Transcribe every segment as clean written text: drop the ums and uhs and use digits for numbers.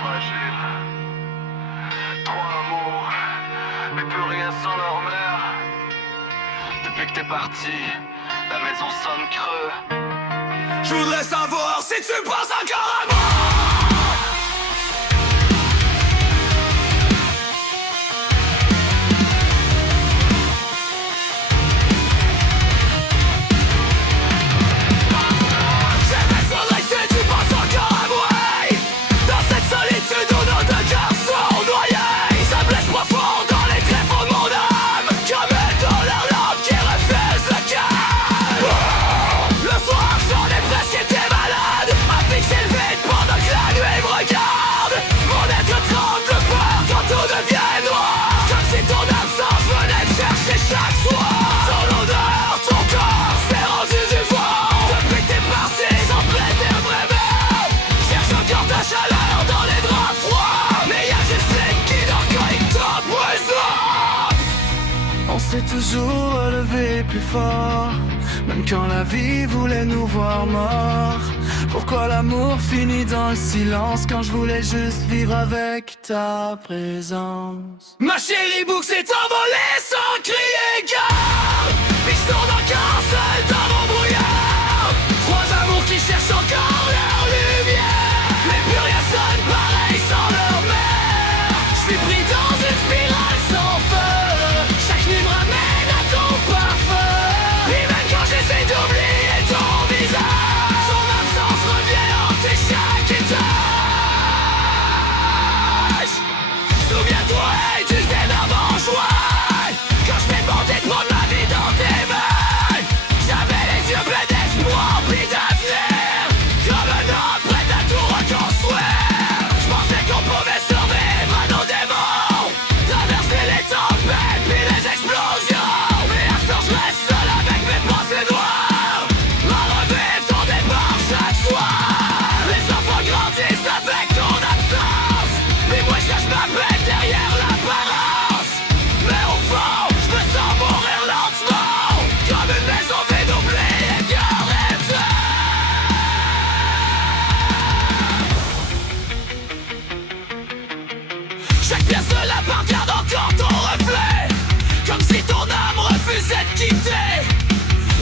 fragile. Trop amour, mais plus rien sans leur mère. Depuis que t'es parti, la maison sonne creux. Je voudrais savoir si tu penses encore à moi. On s'est toujours relevé plus fort, même quand la vie voulait nous voir morts. Pourquoi l'amour finit dans le silence quand je voulais juste vivre avec ta présence? Ma chérie boucle s'est envolée sans crier gare. Puis je tourne encore seul dans mon brouillard. Trois amours qui cherchent encore leur lumière, mais plus rien sonne pareil sans leur mère. Je suis pris dans une spirale sans feu. Chaque nuit me ramène à ton parfum. Et même quand j'essaie d'oublier ton visage, ton absence revient hanter chaque étage. Souviens-toi du énorme choix quand je t'ai demandé de prendre ma vie dans tes mains. J'avais les yeux pleins d'espoir, puis d'avenir, comme un homme prêt à tout reconstruire. Je pensais qu'on pouvait survivre à nos démons, traverser les tempêtes puis les explosions. Mais à ce temps je reste seul avec mes pensées noires, à revivre ton départ chaque soir. Les enfants grandissent avec ton absence, mais moi je cache ma peine derrière l'apparence. Mais au fond, je me sens mourir lentement, comme une maison vide oubliée cœur éteint. Chaque pièce de l'appart garde encore ton reflet, comme si ton âme refusait de quitter.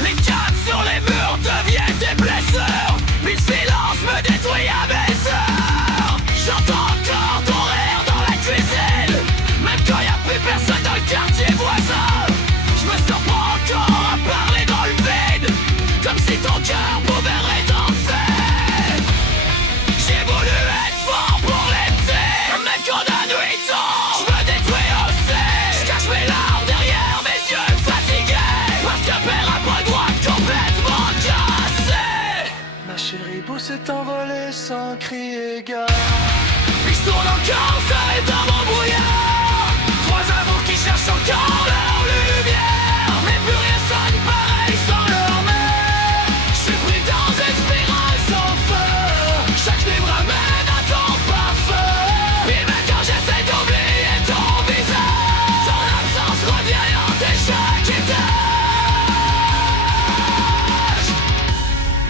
Les cadres sur les murs deviennent des blessures, puis le silence me détruit à mes heures. J'entends encore ton rire dans la cuisine, même quand y'a plus personne dans le quartier voisin. Je me surprends encore à parler dans le vide, comme si ton cœur pouvait rétentir. J'ai voulu être fort pour l'aimer, mais quand la nuit tombe, je me détruis aussi. Je cache mes larmes derrière mes yeux fatigués, parce que père a pas le droit de complètement casser. Ma chérie beau s'est envolée sans crier gare. Puis je tourne encore seul dans mon brouillard. Trois amours qui cherchent encore leur lumière, mais plus rien sonne pareil sans leur mère. Je suis pris dans une spirale sans feu. Chaque nuit me ramène à ton parfum. Et même quand j'essaie d'oublier ton visage, ton absence revient hanter chaque étage.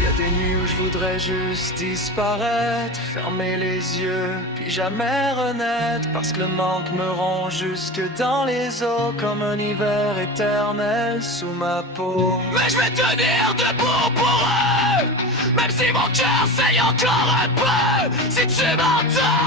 Y'a des nuits où je voudrais juste disparaître, fermer les yeux, puis jamais renaître, parce que le manque me ronge jusque dans les os, comme un hiver éternel sous ma peau. Mais je vais tenir debout pour eux, même si mon cœur saigne encore un peu. Si tu m'entends,